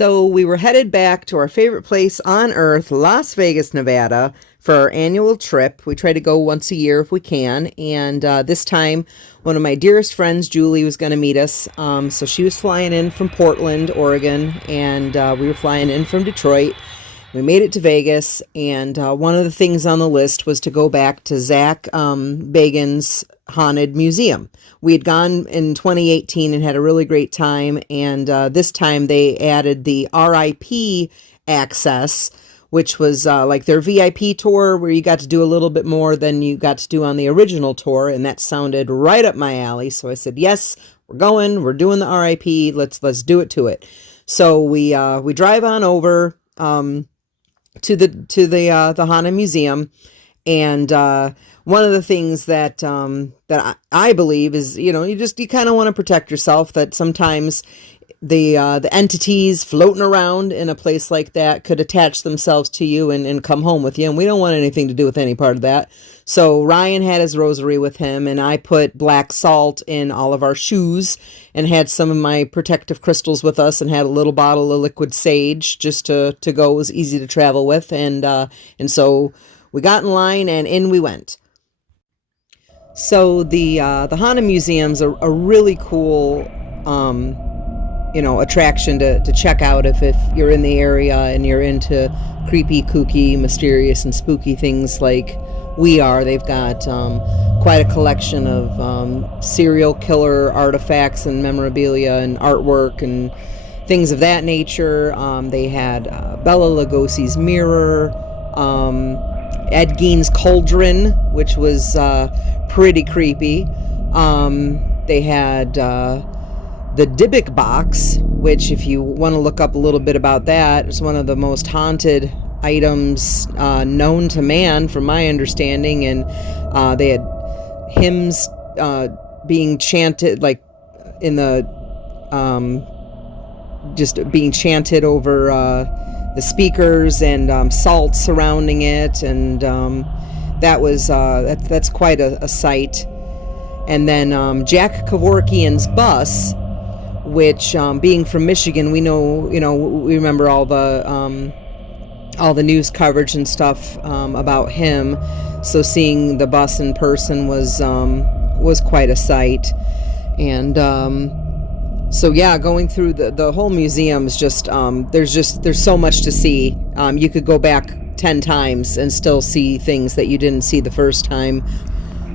So we were headed back to our favorite place on earth, Las Vegas, Nevada, for our annual trip. We try to go once a year if we can. And this time, one of my dearest friends, Julie, was going to meet us. So she was flying in from Portland, Oregon, and we were flying in from Detroit. We made it to Vegas, and one of the things on the list was to go back to Zach Bagans' Haunted Museum. We had gone in 2018 and had a really great time, and this time they added the RIP access, which was like their VIP tour where you got to do a little bit more than you got to do on the original tour, and that sounded right up my alley. So I said, yes, we're going, we're doing the RIP, let's do it to it. So we drive on over to the Haunted Museum, and one of the things that I believe is, you kind of want to protect yourself, that sometimes the entities floating around in a place like that could attach themselves to you and come home with you, and we don't want anything to do with any part of that. So Ryan had his rosary with him, and I put black salt in all of our shoes and had some of my protective crystals with us, and had a little bottle of liquid sage just to go. It was easy to travel with, and so we got in line and in we went. So the Haunted Museum's a really cool attraction to check out if you're in the area and you're into creepy, kooky, mysterious, and spooky things like we are. They've got quite a collection of serial killer artifacts and memorabilia and artwork and things of that nature. They had Bela Lugosi's mirror, Ed Gein's cauldron, which was pretty creepy. They had the Dybbuk box, which, if you want to look up a little bit about that, is one of the most haunted items known to man, from my understanding. And they had hymns being chanted, like in the just being chanted over the speakers, and salt surrounding it, and that's quite a sight. And then Jack Kevorkian's bus, which being from Michigan, we we remember all the news coverage and stuff about him. So seeing the bus in person was quite a sight. And so yeah, going through the whole museum is just there's so much to see. You could go back 10 times and still see things that you didn't see the first time.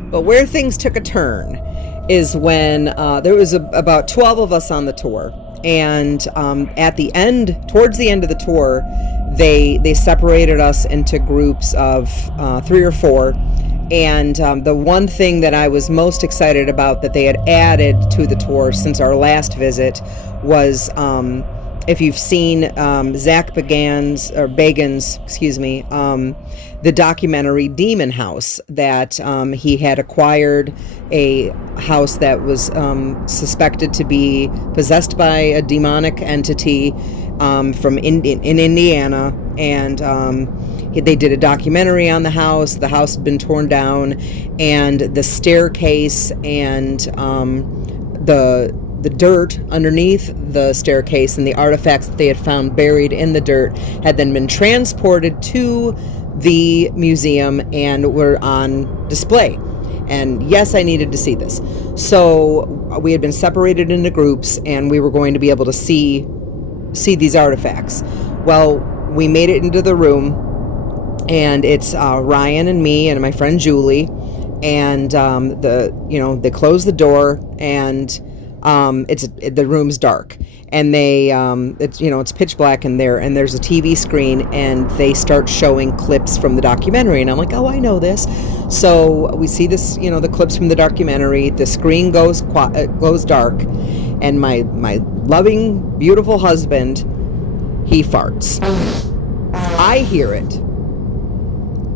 But where things took a turn is when there was about 12 of us on the tour, and towards the end of the tour, they separated us into groups of 3 or 4. And the one thing that I was most excited about that they had added to the tour since our last visit was, if you've seen Zach Bagans, the documentary Demon House, that he had acquired a house that was suspected to be possessed by a demonic entity from in Indiana, and they did a documentary on the house. The house had been torn down, and the staircase and the dirt underneath the staircase and the artifacts that they had found buried in the dirt had then been transported to the museum and were on display. And yes, I needed to see this. So we had been separated into groups, and we were going to be able to see these artifacts. Well, we made it into the room, and it's Ryan and me and my friend Julie, and they close the door, and the room's dark, and it's pitch black in there, and there's a TV screen, and they start showing clips from the documentary, and I'm like, oh, I know this. So we see this, the clips from the documentary. The screen goes dark, and my loving, beautiful husband, he farts. I hear it,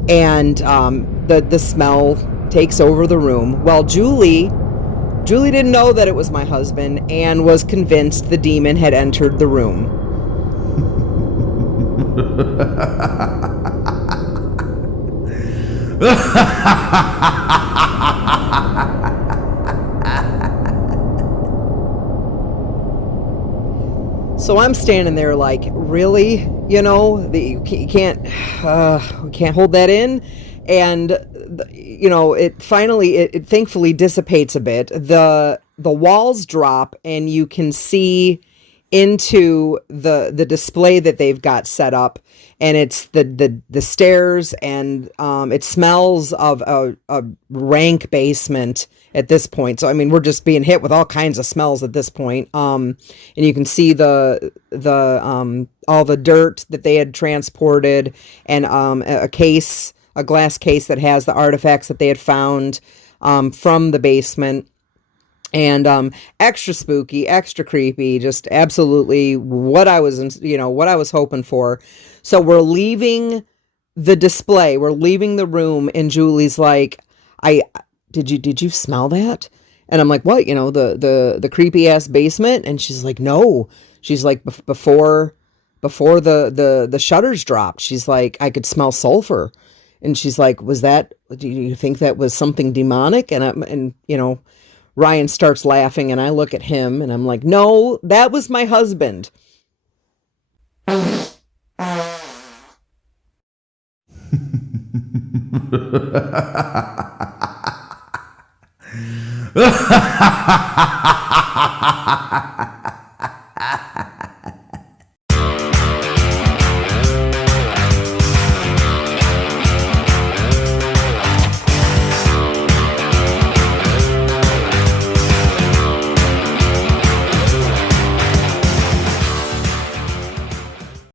and the smell takes over the room. Well, Julie didn't know that it was my husband and was convinced the demon had entered the room. So I'm standing there like, really? You can't hold that in. And, it finally, it thankfully dissipates a bit. The walls drop and you can see into the display that they've got set up, and it's the stairs, and it smells of a rank basement at this point. So I mean, we're just being hit with all kinds of smells at this point. And you can see the all the dirt that they had transported, and a glass case that has the artifacts that they had found from the basement. And extra spooky, extra creepy, just absolutely what I was hoping for. So we're leaving the display, we're leaving the room, and Julie's like, I did you smell that? And I'm like, what? The creepy ass basement? And she's like, no. She's like, before the shutters dropped, she's like, I could smell sulfur. And she's like, do you think that was something demonic? And Ryan starts laughing, and I look at him and I'm like, no, that was my husband.